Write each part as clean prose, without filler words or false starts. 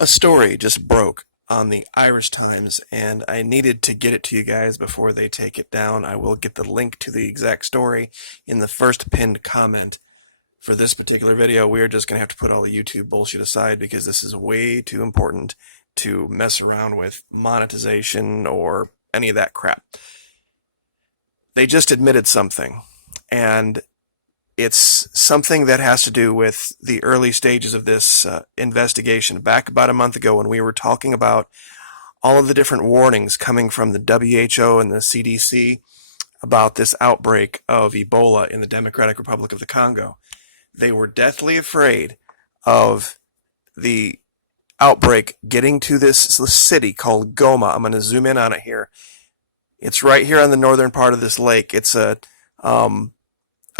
A story just broke on the Irish Times, and I needed to get it to you guys before they take it down. I will get the link to the exact story in the first pinned comment. For this particular video, we are just going to have to put all the YouTube bullshit aside because this is way too important to mess around with monetization or any of that crap. They just admitted something, and it's something that has to do with the early stages of this investigation. Back about a month ago when we were talking about all of the different warnings coming from the WHO and the CDC about this outbreak of Ebola in the Democratic Republic of the Congo. They were deathly afraid of the outbreak getting to this city called Goma. I'm going to zoom in on it here. It's right here on the northern part of this lake. It's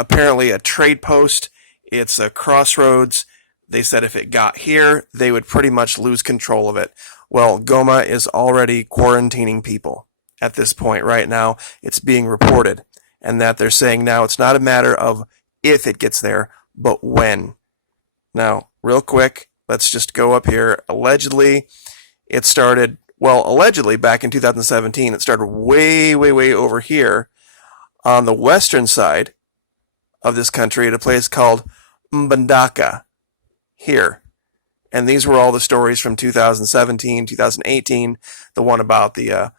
apparently a trade post. It's a crossroads. They said if it got here, they would pretty much lose control of it. Well, Goma is already quarantining people at this point right now. It's being reported, and that they're saying now it's not a matter of if it gets there, but when. Now, real quick, let's just go up here. Allegedly, it started, allegedly back in 2017, it started way, way, way over here on the western side of this country at a place called Mbandaka here. And these were all the stories from 2017, 2018, the one about the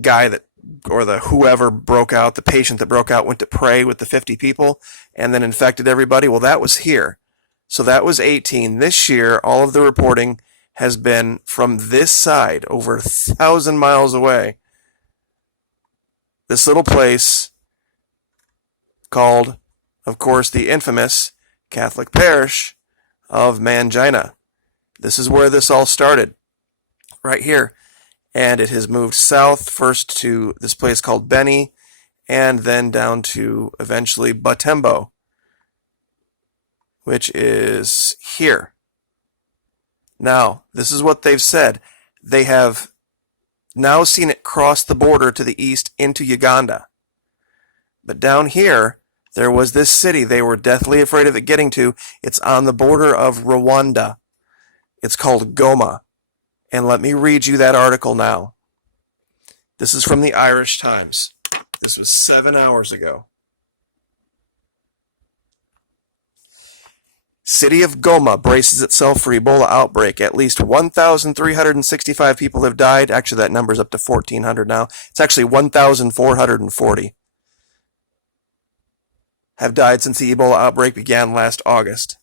guy that, or the whoever broke out, the patient that broke out, went to pray with the 50 people and then infected everybody. Well, that was here. So that was 18. This year, all of the reporting has been from this side, over 1,000 miles away. This little place called, of course, the infamous Catholic parish of Mangina. This is where this all started, right here. And it has moved south first to this place called Beni, and then down to eventually Butembo, which is here. Now, this is what they've said. They have now seen it cross the border to the east into Uganda. But down here, there was this city they were deathly afraid of it getting to. It's on the border of Rwanda. It's called Goma. And let me read you that article now. This is from the Irish Times. This was 7 hours ago. City of Goma braces itself for Ebola outbreak. At least 1,365 people have died. Actually, that number's up to 1,400 now. It's actually 1,440 have died since the Ebola outbreak began last August.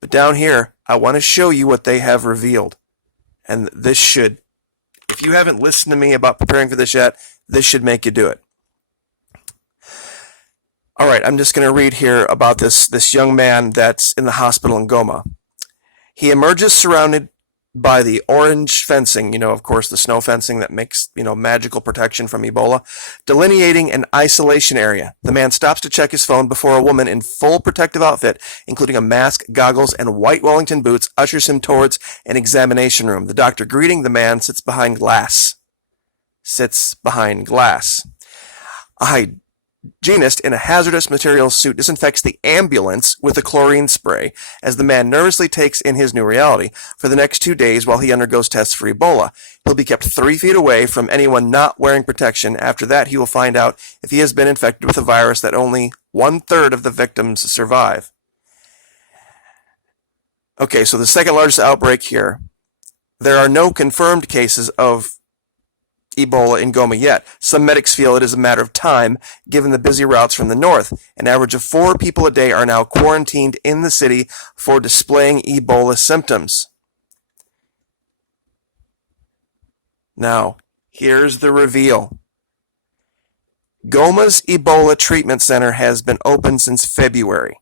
But down here, I want to show you what they have revealed. And this should, if you haven't listened to me about preparing for this yet, this should make you do it. All right, I'm just going to read here about this young man that's in the hospital in Goma. He emerges surrounded by the orange fencing, of course, the snow fencing that makes, magical protection from Ebola, delineating an isolation area. The man stops to check his phone before a woman in full protective outfit, including a mask, goggles, and white Wellington boots, ushers him towards an examination room. The doctor, greeting the man, sits behind glass. A hygienist in a hazardous materials suit disinfects the ambulance with a chlorine spray as the man nervously takes in his new reality. For the next 2 days while he undergoes tests for Ebola, he'll be kept 3 feet away from anyone not wearing protection. After that, he will find out if he has been infected with a virus that only 1/3 of the victims survive. Okay, so the second largest outbreak here. There are no confirmed cases of Ebola in Goma yet. Some medics feel it is a matter of time, given the busy routes from the north. An average of 4 people a day are now quarantined in the city for displaying Ebola symptoms. Now, here's the reveal. Goma's Ebola Treatment Center has been open since February,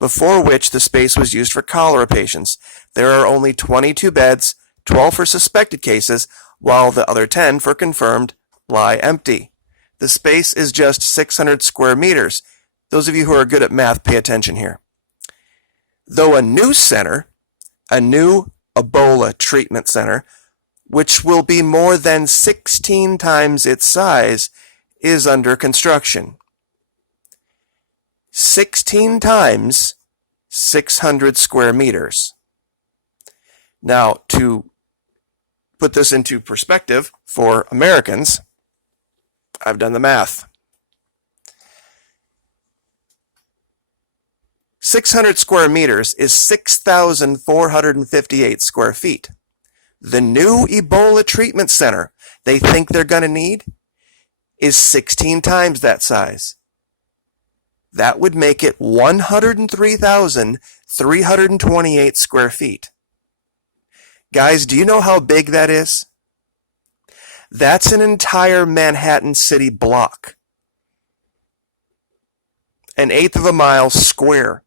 before which the space was used for cholera patients. There are only 22 beds, 12 for suspected cases, while the other 10 for confirmed lie empty. The space is just 600 square meters. Those of you who are good at math, pay attention here. Though a new Ebola treatment center, which will be more than 16 times its size, is under construction. 16 times 600 square meters. Now, to put this into perspective for Americans, I've done the math. 600 square meters is 6,458 square feet. The new Ebola treatment center they think they're going to need is 16 times that size. That would make it 103,328 square feet. Guys, do you know how big that is? That's an entire Manhattan City block. An eighth of a mile square.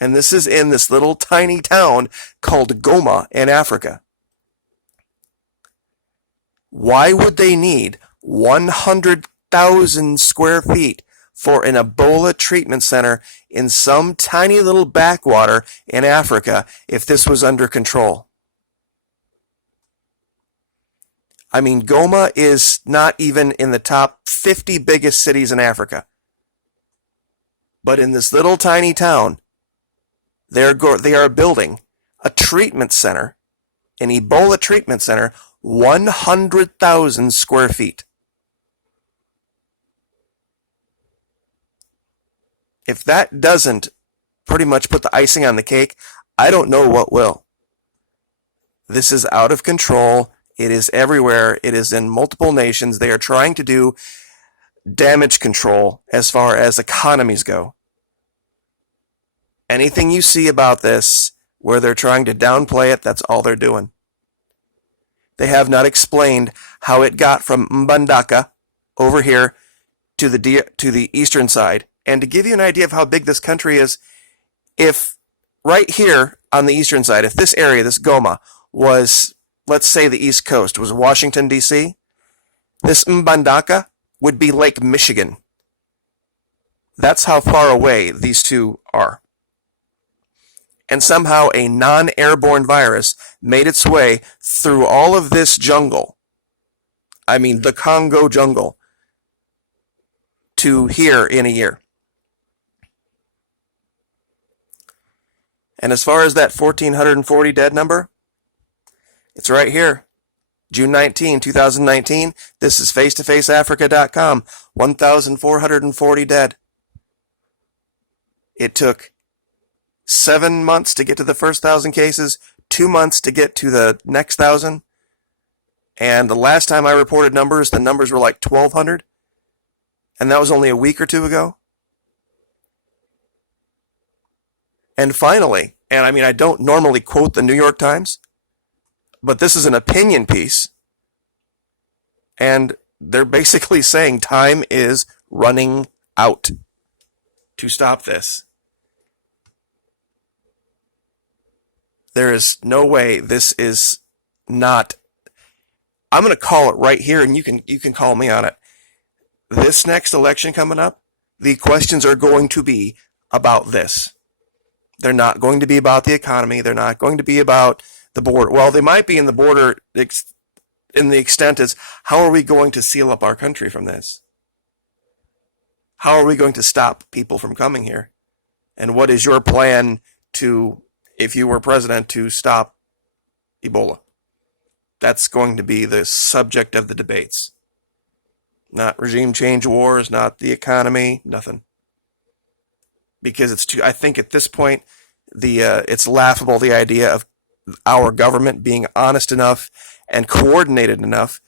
And this is in this little tiny town called Goma in Africa. Why would they need 100,000 square feet for an Ebola treatment center in some tiny little backwater in Africa if this was under control? I mean, Goma is not even in the top 50 biggest cities in Africa. But in this little tiny town, they are building a treatment center, an Ebola treatment center, 100,000 square feet. If that doesn't pretty much put the icing on the cake, I don't know what will. This is out of control. It is everywhere. It is in multiple nations. They are trying to do damage control as far as economies go. Anything you see about this where they're trying to downplay it, that's all they're doing. They have not explained how it got from Mbandaka over here to the eastern side. And to give you an idea of how big this country is, if right here on the eastern side, if this area, this Goma, was, let's say the East Coast, was Washington, D.C., this Mbandaka would be Lake Michigan. That's how far away these two are. And somehow a non-airborne virus made its way through all of this jungle, I mean the Congo jungle, to here in a year. And as far as that 1,440 dead number, it's right here. June 19, 2019. This is FaceToFaceAfrica.com. 1,440 dead. It took 7 months to get to the first 1,000 cases, 2 months to get to the next 1,000. And the last time I reported numbers, the numbers were like 1,200. And that was only a week or two ago. And finally, and I mean, I don't normally quote the New York Times, but this is an opinion piece. And they're basically saying time is running out to stop this. There is no way this is not. I'm going to call it right here, and you can call me on it. This next election coming up, the questions are going to be about this. They're not going to be about the economy. They're not going to be about the border. Well, they might be in the border in the extent as how are we going to seal up our country from this? How are we going to stop people from coming here? And what is your plan to, if you were president, to stop Ebola? That's going to be the subject of the debates. Not regime change wars, not the economy, nothing. Because it's too, I think at this point, it's laughable, the idea of our government being honest enough and coordinated enough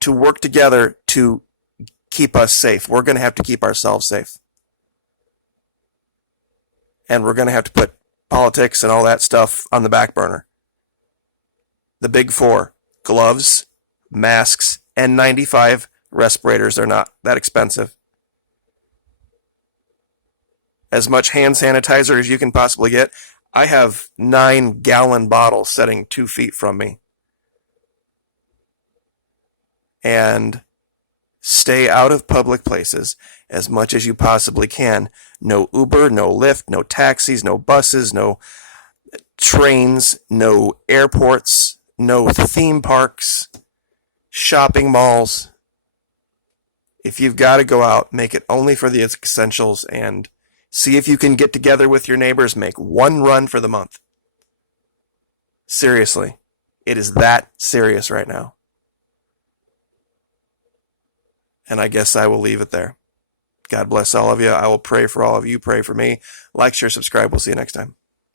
to work together to keep us safe. We're going to have to keep ourselves safe. And we're going to have to put politics and all that stuff on the back burner. The big four: gloves, masks, N95 respirators. They're not that expensive. As much hand sanitizer as you can possibly get. I have 9-gallon bottles sitting 2 feet from me. And stay out of public places as much as you possibly can. No Uber, no Lyft, no taxis, no buses, no trains, no airports, no theme parks, shopping malls. If you've got to go out, make it only for the essentials, and see if you can get together with your neighbors, make one run for the month. Seriously. It is that serious right now. And I guess I will leave it there. God bless all of you. I will pray for all of you. Pray for me. Like, share, subscribe. We'll see you next time.